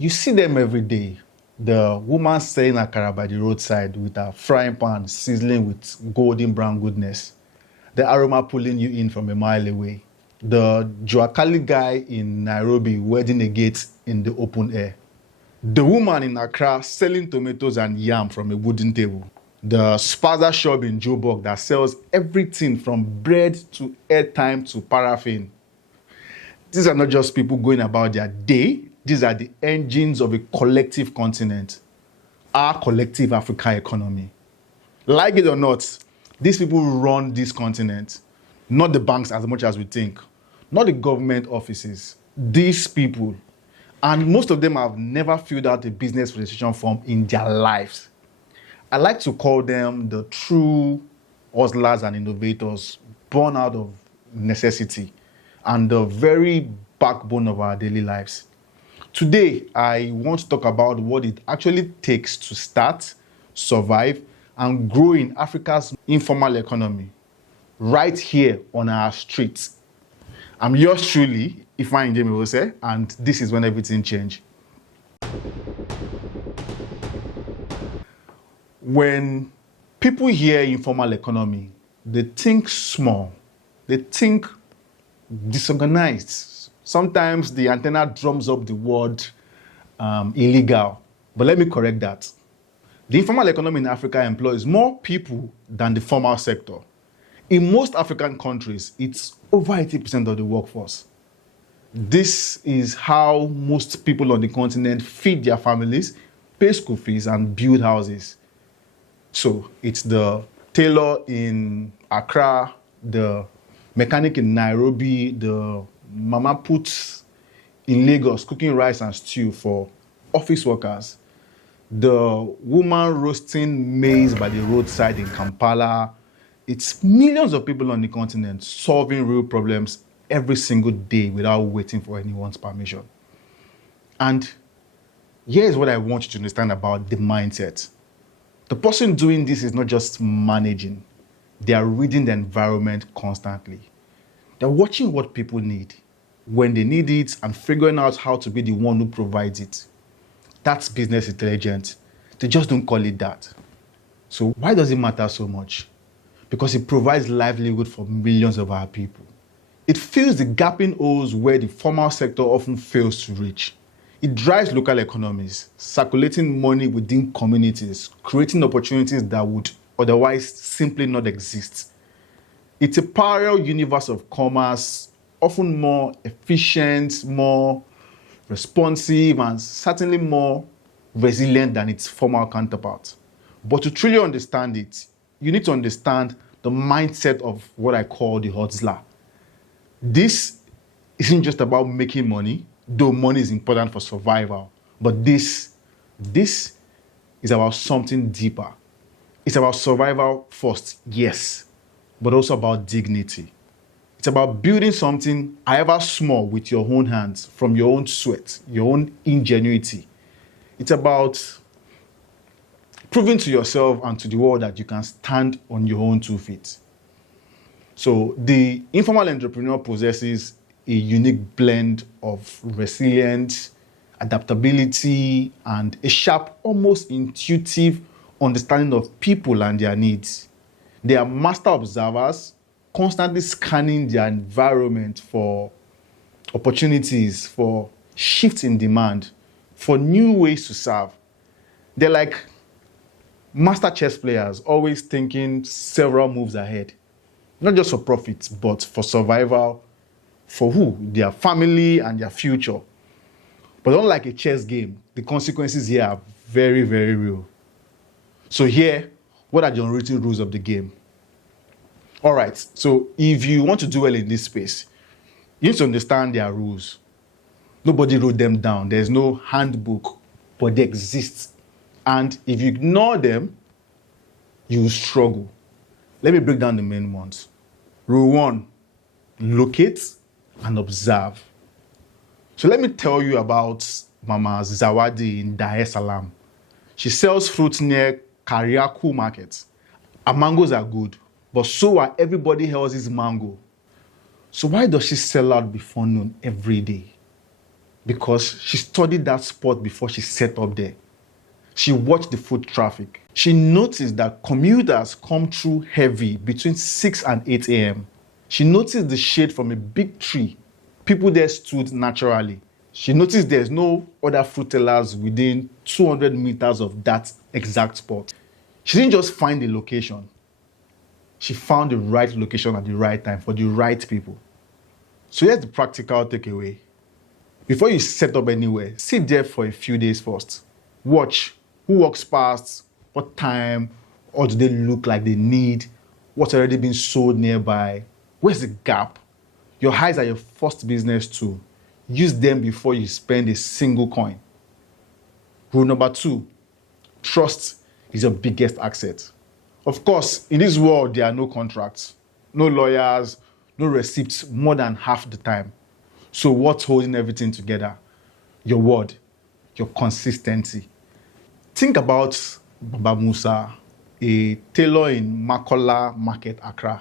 You see them every day. The woman selling akara by the roadside with her frying pan sizzling with golden brown goodness. The aroma pulling you in from a mile away. The Joakali guy in Nairobi wedding a gate in the open air. The woman in Accra selling tomatoes and yam from a wooden table. The spaza shop in Joburg that sells everything from bread to airtime to paraffin. These are not just people going about their day. These are the engines of a collective continent, our collective African economy. Like it or not, these people run this continent, not the banks as much as we think, not the government offices, these people. And most of them have never filled out a business registration form in their lives. I like to call them the true hustlers and innovators born out of necessity and the very backbone of our daily lives. Today, I want to talk about what it actually takes to start, survive, and grow in Africa's informal economy, right here on our streets. I'm yours truly, Ifeanyi Jemewose, and this is when everything changed. When people hear informal economy, they think small, they think disorganized. Sometimes the antenna drums up the word illegal, but let me correct that. The informal economy in Africa employs more people than the formal sector. In most African countries, it's over 80% of the workforce. This is how most people on the continent feed their families, pay school fees, and build houses. So it's the tailor in Accra, the mechanic in Nairobi, the mama puts in Lagos cooking rice and stew for office workers, the woman roasting maize by the roadside in Kampala. It's millions of people on the continent solving real problems every single day without waiting for anyone's permission. And here's what I want you to understand about the mindset. The person doing this is not just managing. They are reading the environment constantly. They're watching what people need, when they need it, and figuring out how to be the one who provides it. That's business intelligence. They just don't call it that. So why does it matter so much? Because it provides livelihood for millions of our people. It fills the gaping holes where the formal sector often fails to reach. It drives local economies, circulating money within communities, creating opportunities that would otherwise simply not exist. It's a parallel universe of commerce, often more efficient, more responsive, and certainly more resilient than its formal counterpart. But to truly understand it, you need to understand the mindset of what I call the hustler. This isn't just about making money, though money is important for survival, but this is about something deeper. It's about survival first, yes, but also about dignity. It's about building something, however small, with your own hands, from your own sweat, your own ingenuity. It's about proving to yourself and to the world that you can stand on your own 2 feet. So the informal entrepreneur possesses a unique blend of resilience, adaptability, and a sharp, almost intuitive understanding of people and their needs. They are master observers, constantly scanning their environment for opportunities, for shifts in demand, for new ways to serve. They're like master chess players, always thinking several moves ahead. Not just for profit, but for survival, for who? Their family and their future. But unlike a chess game, the consequences here are very, very real. So here, what are the unwritten rules of the game? All right, so if you want to do well in this space, you need to understand their rules. Nobody wrote them down. There's no handbook, but they exist. And if you ignore them, you will struggle. Let me break down the main ones. Rule 1, locate and observe. So let me tell you about Mama Zawadi in Dar es Salaam. She sells fruits near Kariakou Market. Her mangoes are good, but so are everybody else's mango. So why does she sell out before noon every day? because she studied that spot before she set up there. She watched the foot traffic. She noticed that commuters come through heavy between 6 and 8 a.m. She noticed the shade from a big tree. People there stood naturally. She noticed there's no other fruit tellers within 200 meters of that exact spot. She didn't just find the location. She found the right location at the right time for the right people. So here's the practical takeaway. Before you set up anywhere, sit there for a few days first. Watch who walks past, what time, or do they look like they need, what's already been sold nearby, where's the gap. Your eyes are your first business tool. Use them before you spend a single coin. Rule number 2, trust is your biggest asset. Of course, in this world, there are no contracts, no lawyers, no receipts more than half the time. So what's holding everything together? Your word, your consistency. Think about Baba Musa, a tailor in Makola Market, Accra.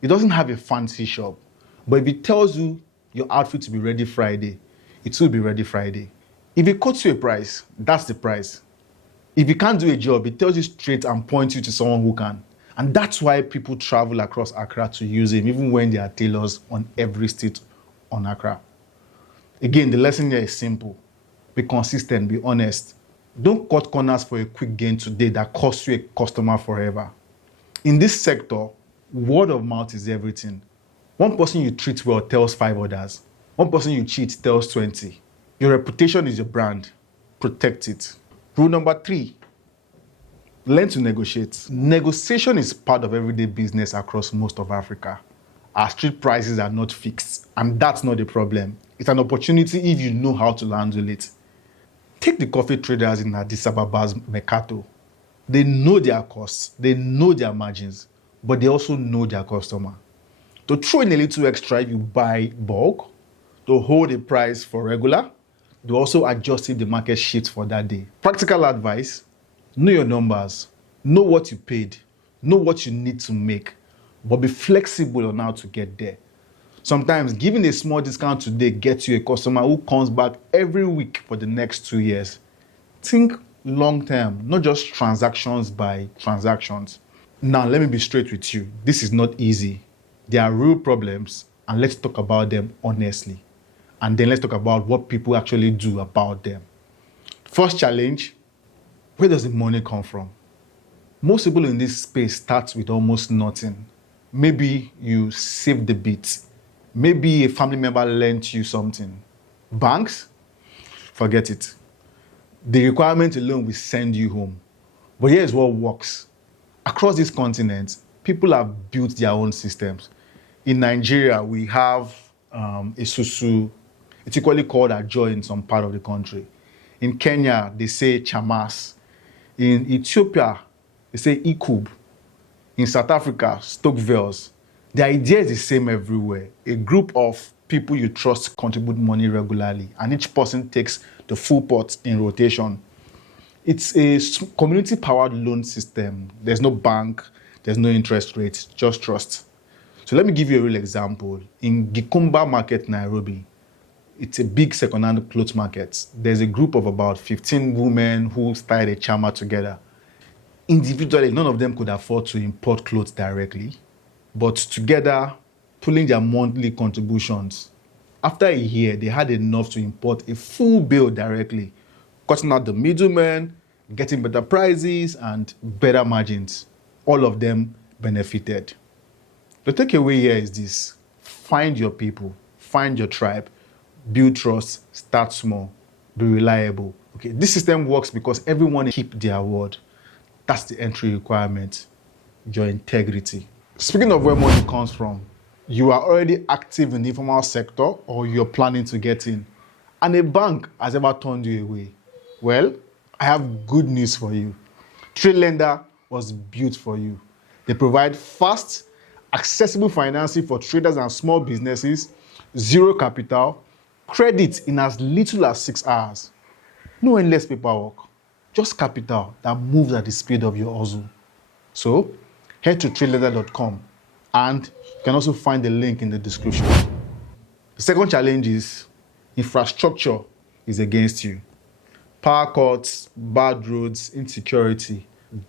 He doesn't have a fancy shop, but if he tells you your outfit to be ready Friday, it will be ready Friday. If he quotes you a price, that's the price. If he can't do a job, he tells you straight and points you to someone who can. And that's why people travel across Accra to use him, even when there are tailors on every street on Accra. Again, the lesson here is simple. Be consistent, be honest. Don't cut corners for a quick gain today that costs you a customer forever. In this sector, word of mouth is everything. One person you treat well tells 5 others. One person you cheat tells 20. Your reputation is your brand. Protect it. Rule number 3, learn to negotiate. Negotiation is part of everyday business across most of Africa. Our street prices are not fixed, and that's not a problem. It's an opportunity if you know how to handle it. Take the coffee traders in Addis Ababa's Mercato. They know their costs, they know their margins, but they also know their customer. To throw in a little extra if you buy bulk, to hold a price for regular, to also adjust if the market shifts for that day. Practical advice, know your numbers, know what you paid, know what you need to make, but be flexible on how to get there. Sometimes giving a small discount today gets you a customer who comes back every week for the next 2 years. Think long term, not just transactions by transactions. Now, let me be straight with you. This is not easy. There are real problems, and let's talk about them honestly. And then let's talk about what people actually do about them. First challenge, where does the money come from? Most people in this space start with almost nothing. Maybe you saved the bit. Maybe a family member lent you something. Banks? Forget it. The requirement alone will send you home. But here's what works. Across this continent, people have built their own systems. In Nigeria, we have Esusu. It's equally called Ajo in some part of the country. In Kenya, they say Chamas. In Ethiopia, they say Ikub. In South Africa, Stokvels. The idea is the same everywhere. A group of people you trust contribute money regularly, and each person takes the full pot in rotation. It's a community-powered loan system. There's no bank, there's no interest rate, just trust. So let me give you a real example. In Gikomba Market, Nairobi, it's a big second-hand clothes market. There's a group of about 15 women who started a Chamas together. Individually, none of them could afford to import clothes directly, but together, pulling their monthly contributions, after a year, they had enough to import a full bill directly, cutting out the middlemen, getting better prices, and better margins. All of them benefited. The takeaway here is this: find your people, find your tribe, build trust, start small, be reliable. Okay, this system works because everyone keeps their word. That's the entry requirement, your integrity. Speaking of where money comes from, you are already active in the informal sector or you're planning to get in, and a bank has ever turned you away. Well, I have good news for you. Lenda was built for you. They provide fast, accessible financing for traders and small businesses, zero capital, credit in as little as 6 hours. No endless paperwork, just capital that moves at the speed of your hustle. So, head to tradelenda.com, and you can also find the link in the description. The second challenge is Infrastructure is against you. Power cuts, bad roads, insecurity.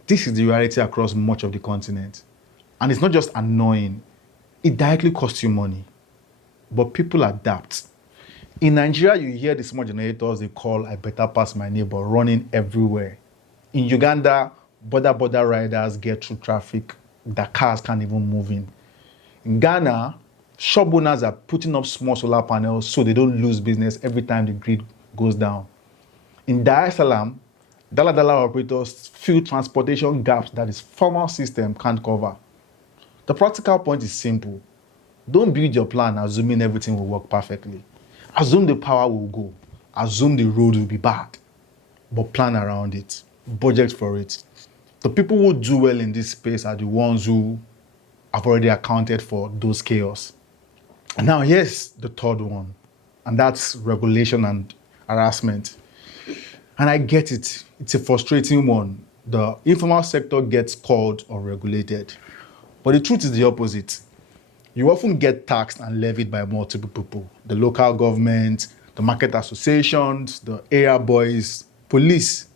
This is the reality across much of the continent. And it's not just annoying, it directly costs you money. But people adapt. In Nigeria, you hear the small generators they call I better pass my neighbor running everywhere. In Uganda, border riders get through traffic that cars can't even move in. In Ghana, shop owners are putting up small solar panels so they don't lose business every time the grid goes down. In Dar es Salaam, Dala operators fill transportation gaps that this formal system can't cover. The practical point is simple. Don't build your plan assuming everything will work perfectly. Assume the power will go. Assume the road will be bad. But plan around it. Budget for it. The people who do well in this space are the ones who have already accounted for those chaos. And now here's the third one, and that's regulation and harassment. And I get it. It's a frustrating one. The informal sector gets called unregulated. But the truth is the opposite. You often get taxed and levied by multiple people. The local government, the market associations, the area boys, police.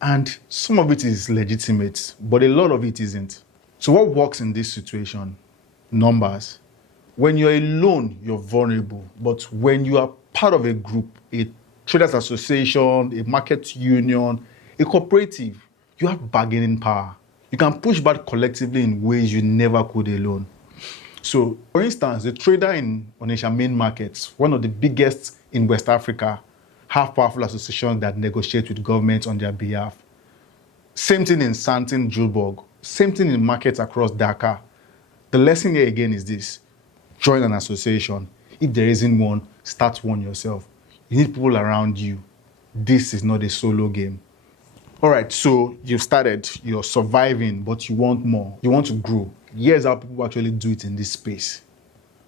And some of it is legitimate, but a lot of it isn't. So what works in this situation? Numbers. When you're alone, you're vulnerable. But when you are part of a group, a traders association, a market union, a cooperative, you have bargaining power. You can push back collectively in ways you never could alone. So, for instance, the trader in Onitsha main markets, one of the biggest in West Africa, have powerful associations that negotiate with governments on their behalf. Same thing in Santin, Joburg. Same thing in markets across Dakar. The lesson here again is this. Join an association. If there isn't one, start one yourself. You need people around you. This is not a solo game. All right, so you've started, you're surviving, but you want more. You want to grow. Here's how people actually do it in this space.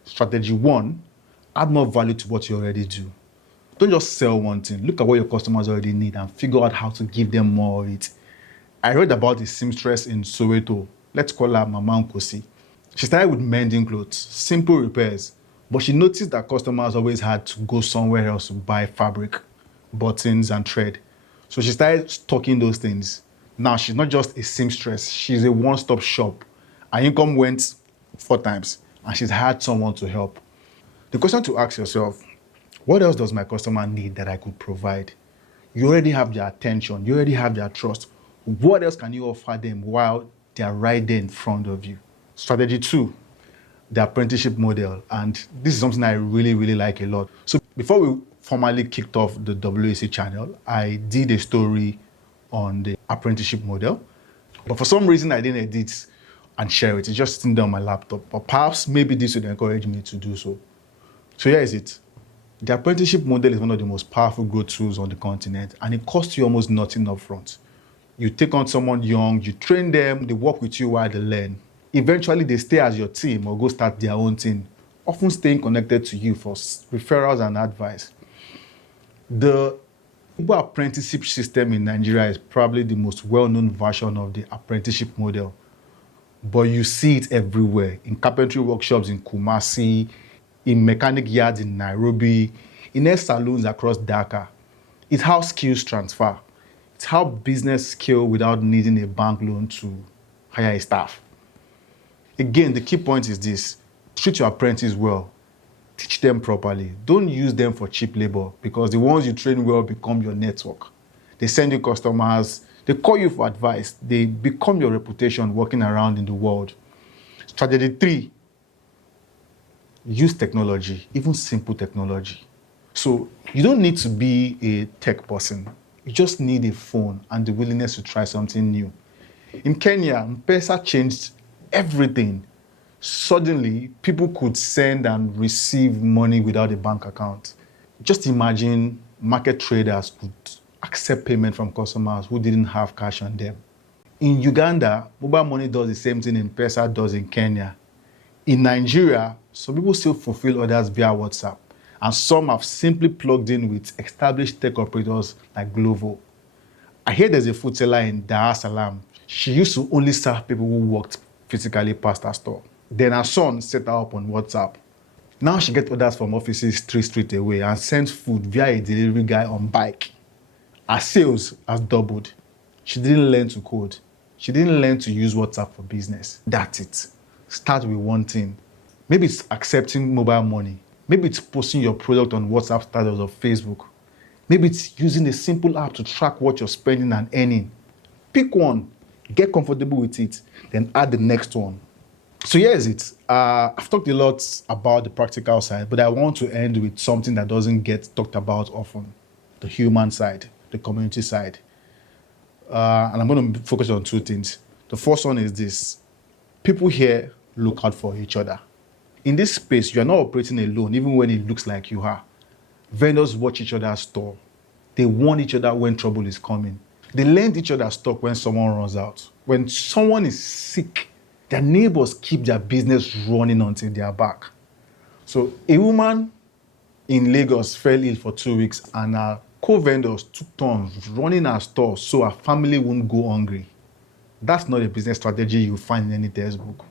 Strategy 1, add more value to what you already do. Don't just sell one thing. Look at what your customers already need and figure out how to give them more of it. I read about a seamstress in Soweto. Let's call her Mama Nkosi. She started with mending clothes, simple repairs, but she noticed that customers always had to go somewhere else to buy fabric, buttons, and thread. So she started stocking those things. Now she's not just a seamstress, she's a one-stop shop. Her income went 4 times, and she's hired someone to help. The question to ask yourself, what else does my customer need that I could provide? You already have their attention, you already have their trust. What else can you offer them while they're right there in front of you? Strategy 2, the apprenticeship model. And this is something I really like a lot. So before we formally kicked off the WAC channel, I did a story on the apprenticeship model. But for some reason, I didn't edit and share it. It's just sitting there on my laptop. But perhaps maybe this would encourage me to do so. So here is it. The apprenticeship model is one of the most powerful growth tools on the continent, and it costs you almost nothing upfront. You take on someone young, you train them, they work with you while they learn. Eventually, they stay as your team or go start their own team, often staying connected to you for referrals and advice. The Igbo apprenticeship system in Nigeria is probably the most well-known version of the apprenticeship model. But you see it everywhere, in carpentry workshops in Kumasi, in mechanic yards in Nairobi, in hair saloons across Dhaka. It's how skills transfer. It's how business scale without needing a bank loan to hire a staff. Again, the key point is this. Treat your apprentices well. Teach them properly. Don't use them for cheap labor, because the ones you train well become your network. They send you customers. They call you for advice. They become your reputation working around in the world. Strategy 3, use technology, even simple technology. So you don't need to be a tech person. You just need a phone and the willingness to try something new. In Kenya, M-Pesa changed everything. Suddenly, people could send and receive money without a bank account. Just imagine market traders could accept payment from customers who didn't have cash on them. In Uganda, mobile money does the same thing M-Pesa does in Kenya. In Nigeria, some people still fulfill orders via WhatsApp, and some have simply plugged in with established tech operators like Glovo. I hear there's a food seller in Dar es Salaam. She used to only serve people who worked physically past her store. Then her son set her up on WhatsApp. Now she gets orders from offices 3 streets away and sends food via a delivery guy on bike. Her sales has doubled. She didn't learn to code. She didn't learn to use WhatsApp for business. That's it. Start with one thing. Maybe it's accepting mobile money. Maybe it's posting your product on WhatsApp status or Facebook. Maybe it's using a simple app to track what you're spending and earning. Pick one, get comfortable with it, then add the next one. So here's it. I've talked a lot about the practical side, but I want to end with something that doesn't get talked about often. The human side, the community side. And I'm going to focus on two things. The first one is this. People here look out for each other. In this space, you are not operating alone, even when it looks like you are. Vendors watch each other's store. They warn each other when trouble is coming. They lend each other stock when someone runs out. When someone is sick, their neighbors keep their business running until they are back. So a woman in Lagos fell ill for 2 weeks and her co-vendors took turns running her store so her family wouldn't go hungry. That's not a business strategy you find in any textbook,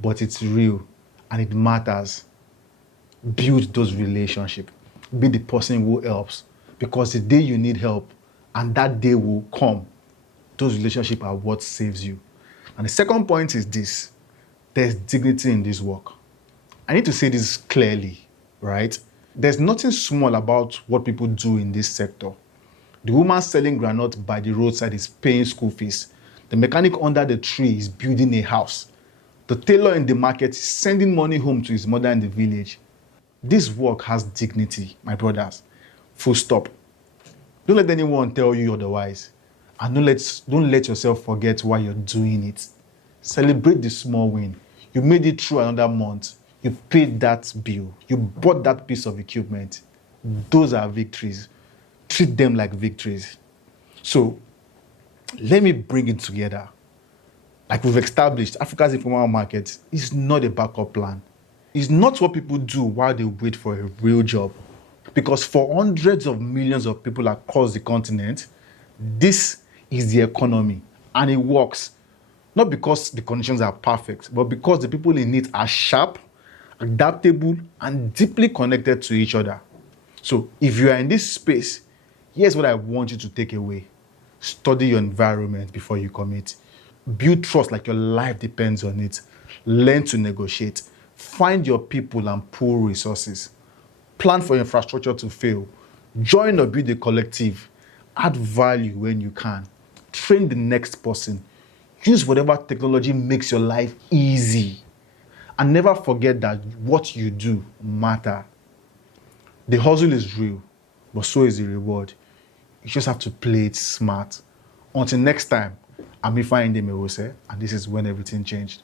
but it's real and it matters. Build those relationships. Be the person who helps, because the day you need help, and that day will come, those relationships are what saves you. And the second point is this. There's dignity in this work. I need to say this clearly, right? There's nothing small about what people do in this sector. The woman selling groundnut by the roadside is paying school fees. The mechanic under the tree is building a house. The tailor in the market is sending money home to his mother in the village. This work has dignity, my brothers. Full stop. Don't let anyone tell you otherwise. And don't let yourself forget why you're doing it. Celebrate the small win. You made it through another month. You paid that bill. You bought that piece of equipment. Those are victories. Treat them like victories. So, let me bring it together. Like we've established, Africa's informal market is not a backup plan. It's not what people do while they wait for a real job. Because for hundreds of millions of people across the continent, this is the economy and it works. Not because the conditions are perfect, but because the people in it are sharp, adaptable, and deeply connected to each other. So if you are in this space, here's what I want you to take away. Study your environment before you commit. Build trust like your life depends on it. Learn to negotiate. Find your people and pool resources. Plan for infrastructure to fail. Join or build a collective. Add value when you can. Train the next person. Use whatever technology makes your life easy. And never forget that what you do matters. The hustle is real, but so is the reward. You just have to play it smart. Until next time, I'm Ifeanyi Demewose, and this is When Everything Changed.